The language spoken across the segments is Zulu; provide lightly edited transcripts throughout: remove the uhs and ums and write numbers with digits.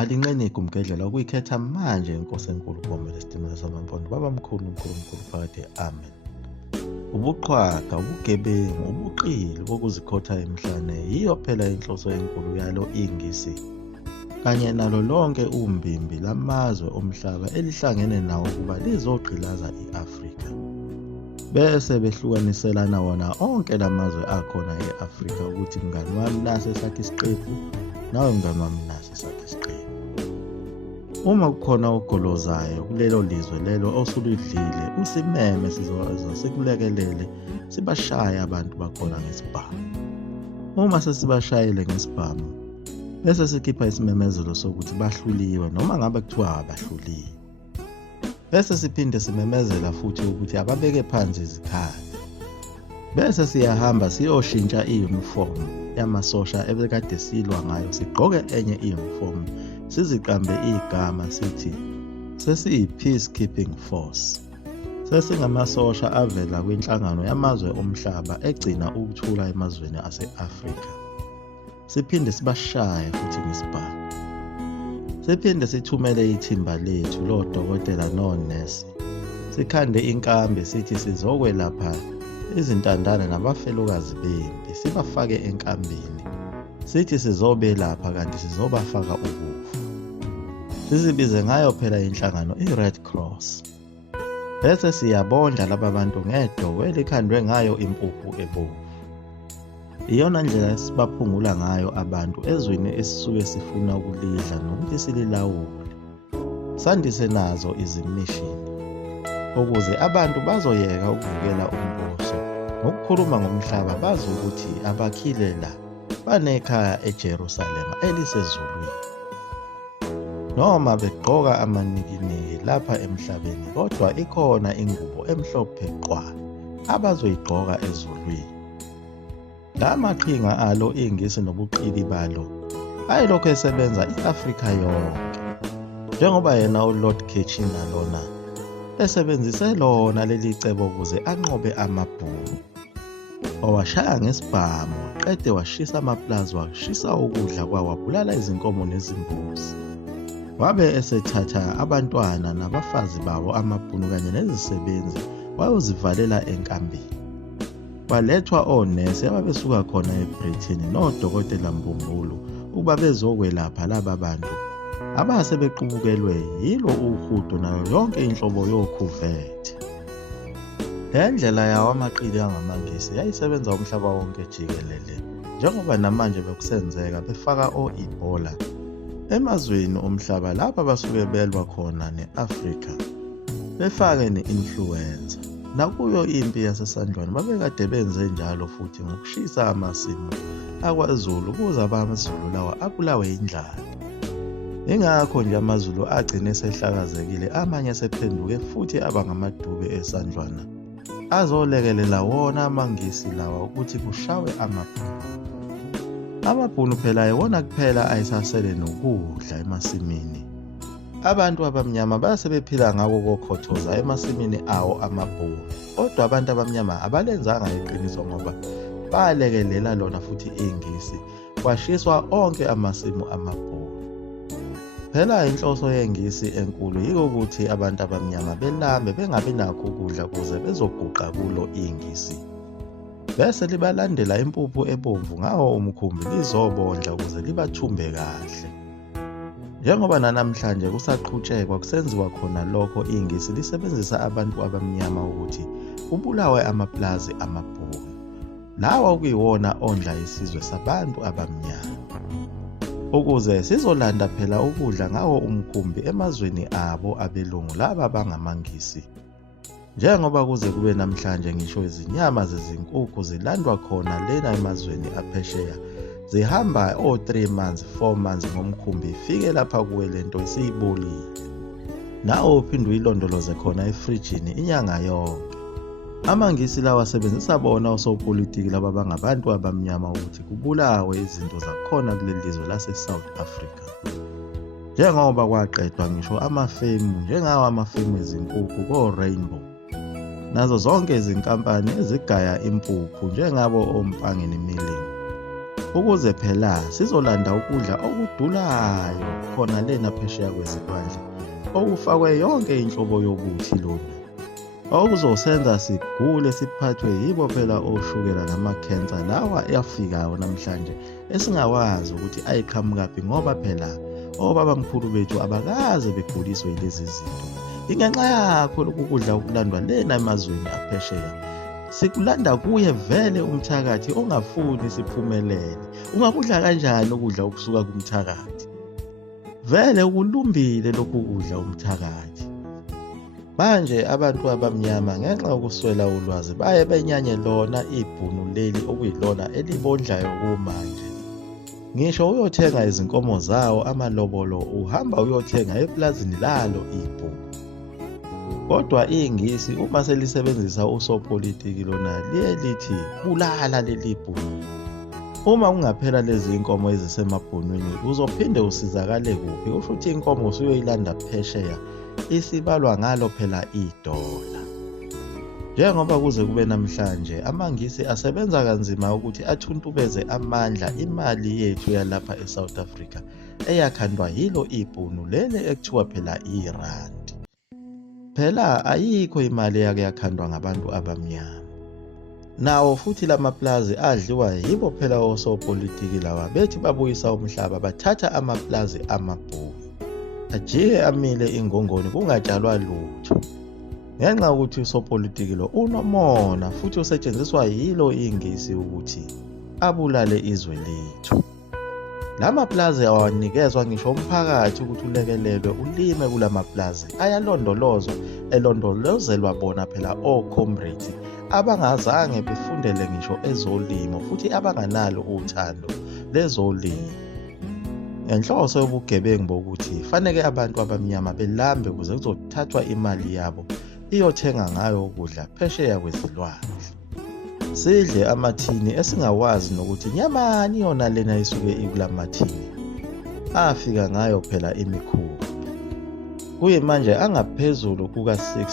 Alinqeni igumgedlela ukuyikhetha manje inkosi enkulu uBhomela Isitimela Samampondo babamkhulu uNkulunkulu phakade. Amen. Ubuqhwaga, ubugebengu, ubuqili bokuzikhotha emhlane yiyo phela inhloso enkulu yalo ingisi kanye nalo lonke umbimbi lamazwe omhlaba elihlangene nawo ukuba lizogqilaza i-Afrika. Bese behlukaniselana wona onke lamazwe akhona e-Afrika ukuthi mngani wami nasi sakhe isiqephu, nawe mngani wami nasi sakhe isiqephu. Uma kukhona ogolozayo kulelo lizwe lelo osulidlile, usimeme sizoza sikulekelele sibashaye abantu bakhona ngesibhamu. Uma sesibashayile ngesibhamu, bese sikhipha isimemezelo sokuthi bahluliwe noma ngabe kuthiwa abahluliwe. Bese siphinde simemezela futhi ukuthi ababeke phansi izikhali. Bese siyahamba siyoshintsha iyunifomu yamasosha ebekade silwa ngayo, sigqoke enye iyunifomu, siziqambe igama sithi sesiyi-Peacekeeping Force. Sesingamasosha avela kwinhlangano yamazwe omhlaba egcina ukuthula emazweni ase-Afrika. Siphinde sibashaye futhi ngesibhamu. Siphinde sithumele ithimba lethu lodokotela nonesi. Sikhande inkambi sithi sizokwelapha izintandane nabafelokazi bempi, sibafake enkambini. Sithi sizobelapha kanti sizobafaka ukufa. Sizibize ngayo phela inhlangano i-Red Cross. Bese siyabondla laba bantu ngedoko elikhandwe ngayo impuphu ebomvu. Iyona ndlela esibaphungula ngayo abantu ezweni esisuke sifuna ukulidla nokuthi sililawule. Sandise nazo izimishini ukuze abantu bazoyeka ukuvukela umbuso ngokukhuluma ngomhlaba, bazi ukuthi abakhile la banekhaya eJerusalema elisezulwini. Noma begqoka amanikiniki lapha emhlabeni, kodwa ikhona ingubo emhlophe qwa abazoyigqoka ezulwini. La maqhinga alo ingisi nobuqili balo ayilokhu esebenza i-Afrika yonke, njengoba yena uLord Kitchener lona esebenzise lona leli cebo ukuze anqobe amabhunu. Wawashaya ngesibhamu, qede washisa amaplazi, washisa ukudla kwawo, wabulala izinkomo nezimbuzi. Wabe esethatha abantwana nabafazi bawo amabhunu kanye nezisebenzi wayozivalela enkambini. Balethwa onesi ababesuka khona eBritain nodokotela mbumbulu ukuba bezokwelapha laba bantu abase bequbukelwe yilo uhudo nayo yonke inhlobo yokhuvethe. Le ndlela yawo amaqili angamangisi yayisebenza umhlaba wonke jikelele, njengoba namanje bekusenzeka befaka o-Ebola emazweni omhlaba lapha basuke belwa khona ne-Afrika, befake ne-influenza. Nakuyo impi yasesandlwana babekade benze njalo futhi ngokushisa amasimu akwaZulu ukuze amaZulu lawa abulawe indlala. Ingakho nje amaZulu agcine sehlakazekile, amanye sephenduke futhi abangamadube esandlwana azolekelela wona amangisi lawa ukuthi kushawe amabhunu. Amabhunu phela iwona kuphela ayesasele nokudla emasimini. Abantu abamnyama basebephila ngako kokhothoza emasimini awo amabhunu, kodwa abantu abamnyama abalenzanga iqiniso ngoba balekelela lona futhi ingisi, kwashiswa onke amasimu amabhunu. Phela inhloso yengisi enkulu yiko ukuthi abantu abamnyama belambe bengabi nakho ukudla ukuze bezoguqa kulo ingisi. Bese libalandela impuphu ebomvu ngawo umkhumbi lizobondla ukuze libathumbe kahle. Njengoba nanamhlanje kusaqhutshekwa kusenziwa khona lokho, ingisi lisebenzisa abantu abamnyama ukuthi kubulawe amaplazi amabhunu, lawa okuyiwona ondla isizwe sabantu abamnyama, ukuze sizolanda phela ukudla ngawo umkhumbi emazweni abo abelungu laba bangamangisi. Njengoba kuze kube namhlanje ngisho izinyama zezinkukhu zilandwa khona lena emazweni aphesheya, zihamba o3 months 4 months ngomkhumbi ifike lapha kuwe lento isiyibolile, nawo uphinde uyilondoloze khona efrijini inyanga yonke. Amangisi lawa asebenzisa bona osopolitiki laba bangabantu abamnyama ukuthi kubulawe izinto zakhona kuleli lizwe lase-South Africa. Njengoba kwaqedwa ngisho amafemu njengawo amafemu ezinkukhu ko-Rainbow, nazo zonke izinkampani ezigaya impuphu njengabo oMpangeni Milling, ukuze phela sizolanda ukudla okudulayo khona lena phesheya kwezilwandle okufakwe yonke inhlobo yobuthi lona okuzosenza sigule siphathwe yibo phela oshukela namakhensa lawa afikayo namhlanje esingawazi ukuthi ayiqhamukaphi ngoba phela obabamkhulu bethu abakaze beguliswe yilezi zinto. Ingenxa yakho lokhu kudla okulandwa lena emazweni aphesheya sikulanda kuye vele umthakathi ongafuni siphumelele. Ungakudla kanjani ukudla okusuka kumthakathi? Vele ukulumbile lokhu kudla umthakathi. Manje abantu abamnyama ngenxa yokuswela ulwazi baye benyanye lona ibhunu leli okuyilona elibondlayo kumanje. Ngisho uyothenga izinkomo zawo amalobolo uhamba uyothenga eplazini lalo ibhunu. Kodwa ingisi uma selisebenzisa usopolitiki lona liye lithi bulala leli bhunu. Uma kungaphela lezi inkomo ezisemabhunwini uzophinde usizakale kuphi? Usho ukuthi inkomo usuyoyilanda phesheya isibalwa ngalo phela idola. Njengoba kuze kube namhlanje amangisi asebenza kanzima ukuthi athuntubeze amandla imali yethu yalapha eSouth Africa eyakhandwa yilo ibhunu lele ekuthiwa phela irandi. Phela ayikho imali yake yakhandwa ngabantu abamnyama. Nawo futhi lamaplazi adliwa yibo phela osopolitiki lawa bethi babuyisa umhlaba bathatha amaplazi amabhunu. Ajike amile ingongoni kungatshalwa lutho. Ngenxa ukuthi usopolitiki lo unomona futhi usetshenziswa yilo ingisi ukuthi abulale izwe lethu. Lamaplazi awanikezwa ngisho umphakathi ukuthi ulekelelwe ulime kulamaplazi ayalondolozwa elondolozelwa bona phela ocomrades abangazange befundele ngisho ezolimo futhi abanganalo uthando lezolimo. Enhloso yobugebengu bokuthi fanele abantu abamnyama belambe ukuze kuzothathwa imali yabo iyothenga ngayo ukudla phesheya kwezilwandle. Sidle amathini esingawazi nokuthi nyamani yona lena isuke ikulamathini afika ngayo phela imikhulu. Kuyimanje angaphezulu kuka-60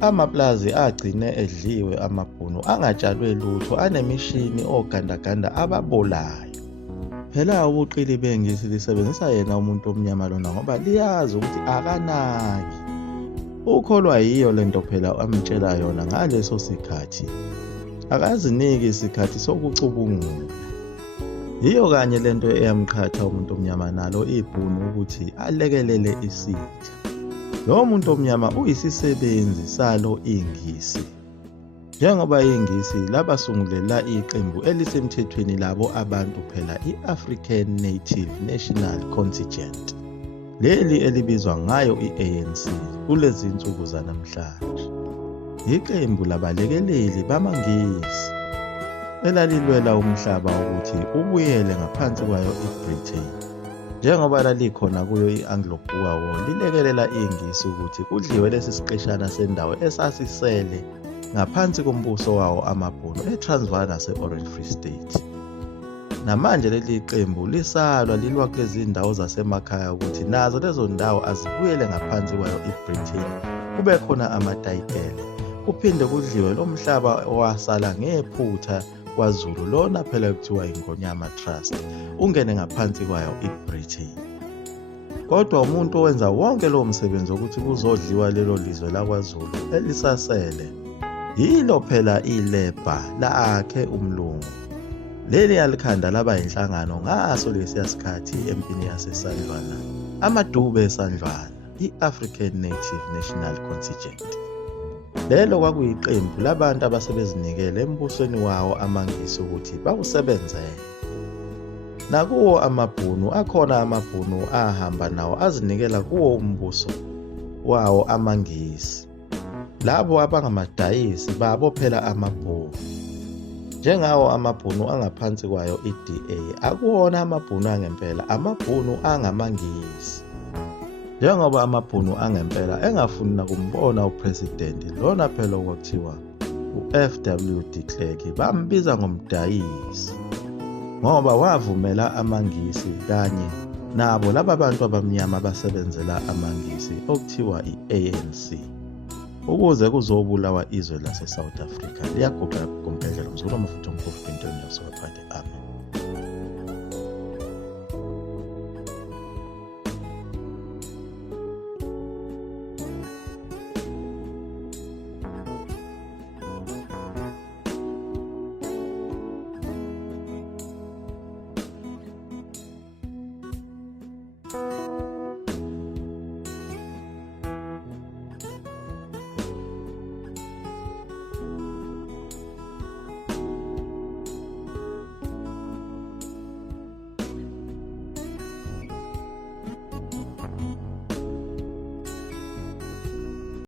amaplazi agcine edliwe amabhunu angatshalwe lutho anemishini ogandaganda ababolayo. Phela ubuqili bengisi lisebenzisa yena umuntu omnyama lona ngoba liyazi ukuthi akanaki. Ukholwa yiyo lento phela amtshela yona ngaleso sikhathi. Akaziniki isikhathi sokucubungula. Yiyo kanye lento eyamqhatha umuntu omnyama nalo ibhunu ukuthi alekelele isitha. Lo muntu omnyama uyisisebenzi salo ingisi. Njengoba ingisi labasungulela iqembu elisemthethweni labo abantu phela i-African Native National Contingent. Leli elibizwa ngayo i-ANC kulezi insuku zanamhlanje. Iqembu labalekeleli bamangisi elalilwela umhlaba ukuthi ubuyele ngaphansi kwayo iBritain. Njengoba lalikhona kuyo i-Anglo-Boer War lilekelela ingisi ukuthi kudliwe lesi siqeshana sendawo esasisele ngaphansi kombuso wawo amabhunu eTransvaal nase-Orange Free State. Namanje leli qembu lisalwa lilwa kulezi ndawo zasemakhaya ukuthi nazo lezo ndawo azibuyele ngaphansi kwayo iBritain kube khona amatayitele. Kuphinde kudliwe lo mhlaba owasala ngephutha kwaZulu lona phela kuthiwa iNgonyama Trust ungene ngaphansi kwayo iBritain. Kodwa umuntu owenza wonke lo msebenzi ukuthi kuzodliwa lelo lizwe lakwaZulu elisasele yilo phela iLabour lakhe umlungu. Leli yalikhanda laba inhlangano ngaso lesiya sikhathi empini yaseSandlwana amadube eSandlwana i-African Native National Contingent. Lelo kwakuyiqembu labantu abasebezinikele embusweni wawo amangisi ukuthi bawusebenzele. Nakuwo amabhunu akhona amabhunu ahamba nawo azinikela kuwo umbuso wawo amangisi. Labo abangamadayisi babo phela amabhunu. Njengawo amabhunu angaphansi kwayo iDA akuwona amabhunu angempela, amabhunu angamangisi. Njengoba amabhunu angempela engafuni nakumbona upresident lona phela okuthiwa uFW de Klerk bambiza ngomdayisi ngoba wavumela amangisi kanye nabo laba bantu abamnyama basebenzela amangisi okuthiwa iANC ukuze kuzobulawa izwe lase South Africa liyaguqa kumphendlela mzulu amafutha omkhulu into yasophathe amen.